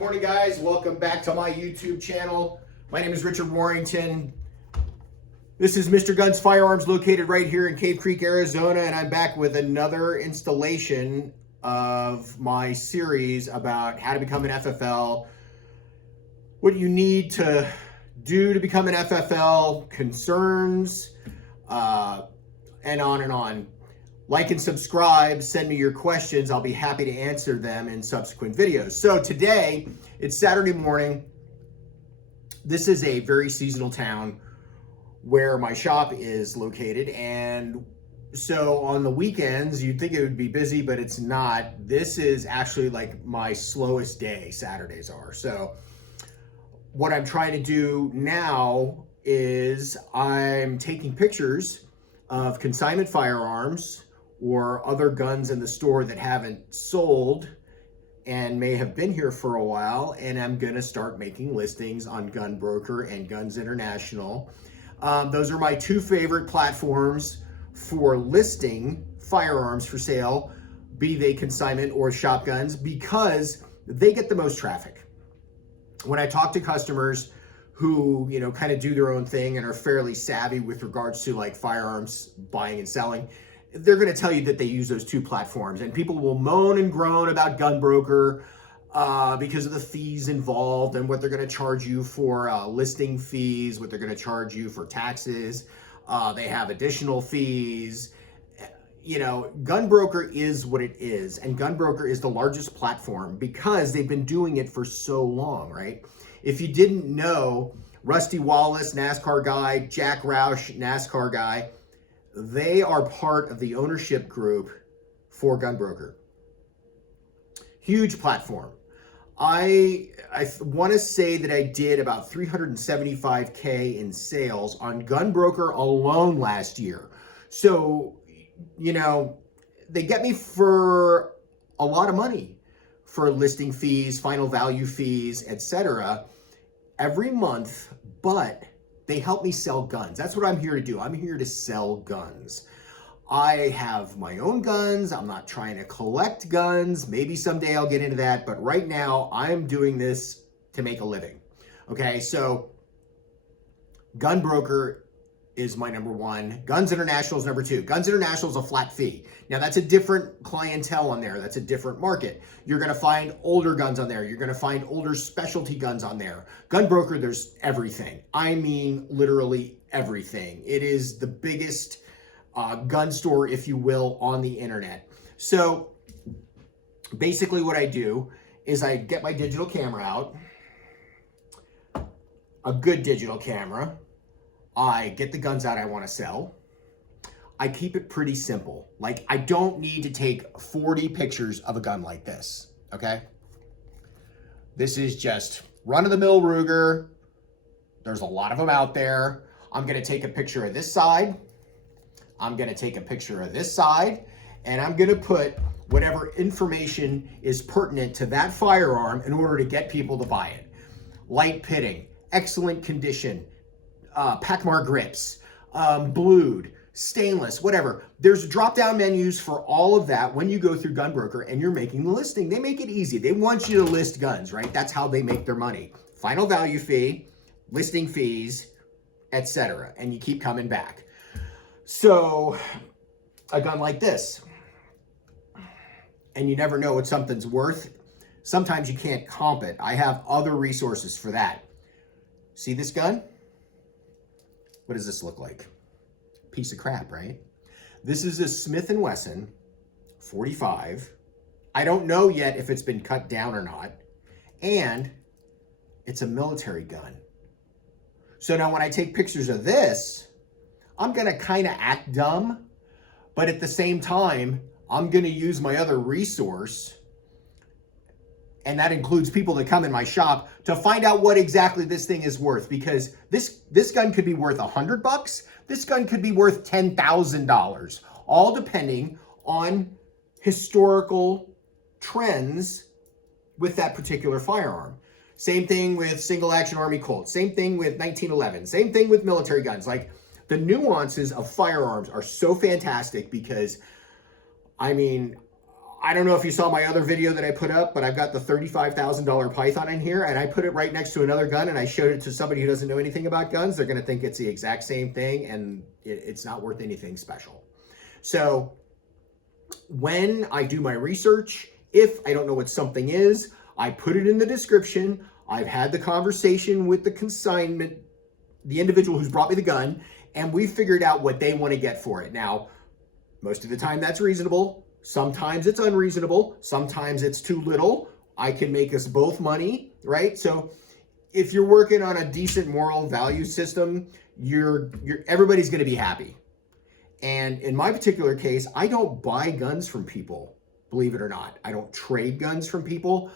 Good morning, guys. Welcome back to my YouTube channel. My name is Richard Warrington. This is Mr. Guns Firearms, located right here in Cave Creek, Arizona, and I'm back with another installation of my series about how to become an FFL, what you need to do to become an FFL, concerns, and on and on. Like and subscribe, send me your questions. I'll be happy to answer them in subsequent videos. So today, it's Saturday morning. This is a very seasonal town where my shop is located. And so on the weekends, you'd think it would be busy, but it's not. This is actually like my slowest day, Saturdays are. So what I'm trying to do now is I'm taking pictures of consignment firearms or other guns in the store that haven't sold and may have been here for a while, and I'm gonna start making listings on Gunbroker and Guns International. Those are my two favorite platforms for listing firearms for sale, be they consignment or shotguns, because they get the most traffic. When I talk to customers who, kind of do their own thing and are fairly savvy with regards to like firearms buying and selling, they're going to tell you that they use those two platforms, and people will moan and groan about Gunbroker because of the fees involved and what they're going to charge you for listing fees, what they're going to charge you for taxes. They have additional fees. Gunbroker is what it is, and Gunbroker is the largest platform because they've been doing it for so long, right? If you didn't know, Rusty Wallace, NASCAR guy, Jack Roush, NASCAR guy, they are part of the ownership group for Gunbroker. Huge platform. I want to say that I did about 375K in sales on Gunbroker alone last year. So, they get me for a lot of money for listing fees, final value fees, etc. every month, but they help me sell guns. That's what I'm here to do. I'm here to sell guns. I have my own guns. I'm not trying to collect guns. Maybe someday I'll get into that, but right now I'm doing this to make a living. Okay, so Gunbroker is my number one. Guns International is number two. Guns International is a flat fee. Now that's a different clientele on there. That's a different market. You're going to find older guns on there. You're going to find older specialty guns on there. Gunbroker, there's everything. I mean, literally everything. It is the biggest gun store, if you will, on the internet. So basically what I do is I get my digital camera out, a good digital camera. I get the guns out I want to sell. I keep it pretty simple. Like, I don't need to take 40 pictures of a gun like this, okay? This is just run-of-the-mill Ruger. There's a lot of them out there. I'm going to take a picture of this side. I'm going to take a picture of this side. And I'm going to put whatever information is pertinent to that firearm in order to get people to buy it. Light pitting, excellent condition, Pacmar grips, blued, stainless, whatever. There's drop-down menus for all of that when you go through Gunbroker and you're making the listing. They make it easy. They want you to list guns, right? That's how they make their money. Final value fee, listing fees, etc. And you keep coming back. So a gun like this, and you never know what something's worth. Sometimes you can't comp it. I have other resources for that. See this gun? What does this look like? Piece of crap, right? This is a Smith & Wesson 45. I don't know yet if it's been cut down or not. And it's a military gun. So now when I take pictures of this, I'm going to kind of act dumb, but at the same time, I'm going to use my other resource, and that includes people that come in my shop, to find out what exactly this thing is worth, because this gun could be worth $100. This gun could be worth $10,000, all depending on historical trends with that particular firearm. Same thing with single action Army Colt. Same thing with 1911. Same thing with military guns. Like, the nuances of firearms are so fantastic because, I mean, I don't know if you saw my other video that I put up, but I've got the $35,000 Python in here, and I put it right next to another gun, and I showed it to somebody who doesn't know anything about guns. They're going to think it's the exact same thing, and it's not worth anything special. So when I do my research, if I don't know what something is, I put it in the description. I've had the conversation with the consignment, the individual who's brought me the gun, and we figured out what they want to get for it. Now, most of the time that's reasonable. Sometimes it's unreasonable. Sometimes it's too little. I can make us both money, right? So if you're working on a decent moral value system, everybody's going to be happy. And in my particular case, I don't buy guns from people, believe it or not. I don't trade guns from people.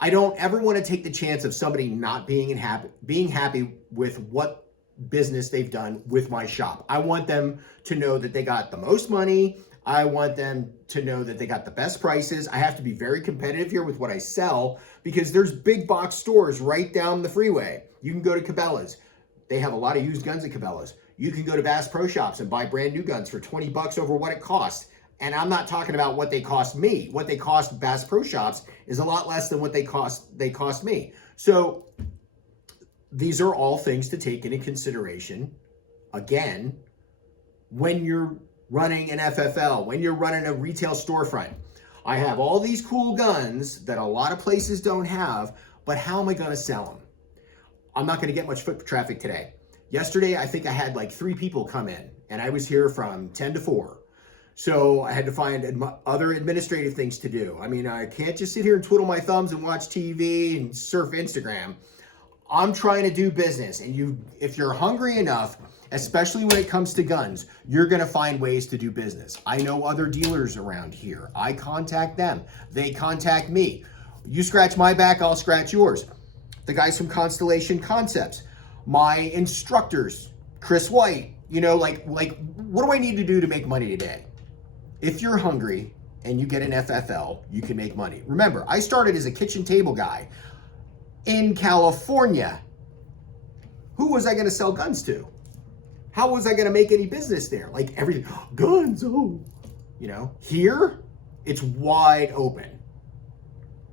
I don't ever want to take the chance of somebody not being happy with what business they've done with my shop. I want them to know that they got the most money. I want them to know that they got the best prices. I have to be very competitive here with what I sell because there's big box stores right down the freeway. You can go to Cabela's. They have a lot of used guns at Cabela's. You can go to Bass Pro Shops and buy brand new guns for 20 bucks over what it costs. And I'm not talking about what they cost me. What they cost Bass Pro Shops is a lot less than what they cost me. So these are all things to take into consideration. Again, when you're running an FFL, when you're running a retail storefront, I have all these cool guns that a lot of places don't have, but how am I going to sell them? I'm not going to get much foot traffic today. Yesterday, I think I had like 3 people come in, and I was here from 10 to 4. So I had to find other administrative things to do. I mean, I can't just sit here and twiddle my thumbs and watch TV and surf Instagram. I'm trying to do business, and if you're hungry enough, especially when it comes to guns, you're going to find ways to do business. I know other dealers around here. I contact them. They contact me. You scratch my back, I'll scratch yours. The guys from Constellation Concepts, my instructors, Chris White, like what do I need to do to make money today? If you're hungry and you get an FFL, you can make money. Remember, I started as a kitchen table guy in California. Who was I going to sell guns to? How was I going to make any business there? Like everything, guns, oh. Here, it's wide open.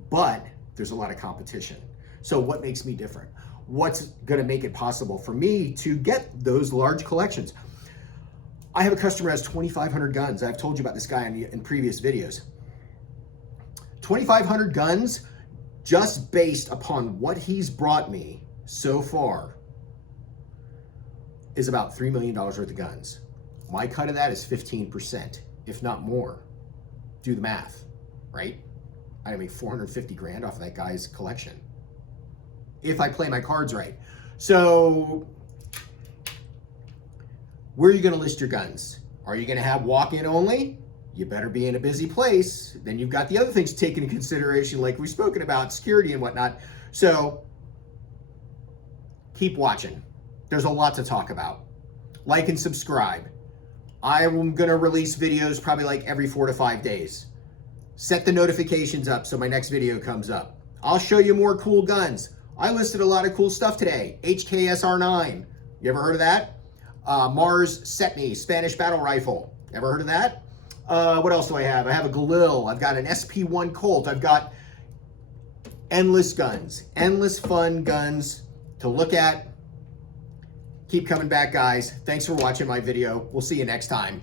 But there's a lot of competition. So what makes me different? What's going to make it possible for me to get those large collections? I have a customer who has 2,500 guns. I've told you about this guy in previous videos. 2,500 guns, just based upon what he's brought me so far, is about $3 million worth of guns. My cut of that is 15%, if not more. Do the math, right? I make 450 grand off of that guy's collection, if I play my cards right. So where are you going to list your guns? Are you going to have walk-in only? You better be in a busy place. Then you've got the other things taken into consideration, like we've spoken about, security and whatnot. So keep watching. There's a lot to talk about. Like and subscribe. I'm going to release videos probably like every 4 to 5 days. Set the notifications up so my next video comes up. I'll show you more cool guns. I listed a lot of cool stuff today. HKSR9. You ever heard of that? Mars Setme Spanish battle rifle. Ever heard of that? What else do I have? I have a Galil. I've got an SP1 Colt. I've got endless guns. Endless fun guns to look at. Keep coming back, guys. Thanks for watching my video. We'll see you next time.